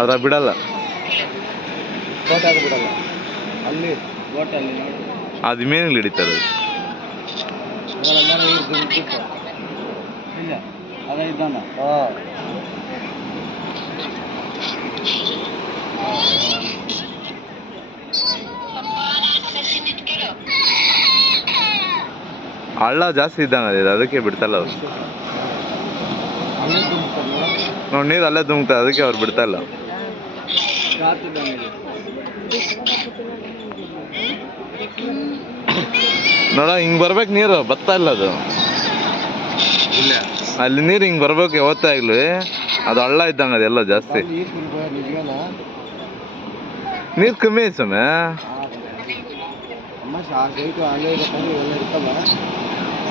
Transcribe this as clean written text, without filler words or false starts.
ಅದ್ರ ಬಿಡಲ್ಲ, ಬಿಡಲ್ಲ ಅಲ್ಲಿ ಬೋಟಲ್ಲಿ ಅದು ಮೀನುಗಳು ಹಿಡಿತಾರೆ. ಇಲ್ಲ ಅದ ಇದ್ದಾನ. ಹಳ್ಳ ಜಾಸ್ತಿ ಇದ್ದಂಗೆ ಅದಿದೆ, ಅದಕ್ಕೆ ಬಿಡ್ತಲ್ಲ ಅವ್ರು. ನೋಡಿ ನೀರು ಅಲ್ಲೇ ಧುಮುಕ್ತಾರೆ, ಅದಕ್ಕೆ ಅವ್ರು ಬಿಡ್ತಾಯಿಲ್ಲ. ನೋಡ ಹಿಂಗೆ ಬರ್ಬೇಕು, ನೀರು ಬರ್ತಾ ಇಲ್ಲ ಅದು. ಅಲ್ಲಿ ನೀರು ಹಿಂಗೆ ಬರ್ಬೇಕು ಯಾವತ್ತೇ ಆಗ್ಲಿ, ಅದು ಹಳ್ಳ ಇದ್ದಂಗೆ ಅದೆಲ್ಲ ಜಾಸ್ತಿ. ನೀರು ಕಮ್ಮಿ ಐತೆ ಸಮಯ.